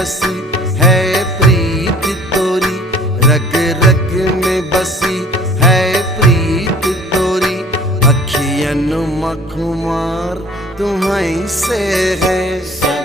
बसी है प्रीत तोरी, रग रग में बसी है प्रीत तोरी। अखियन मखुमार तुम्हीं से है।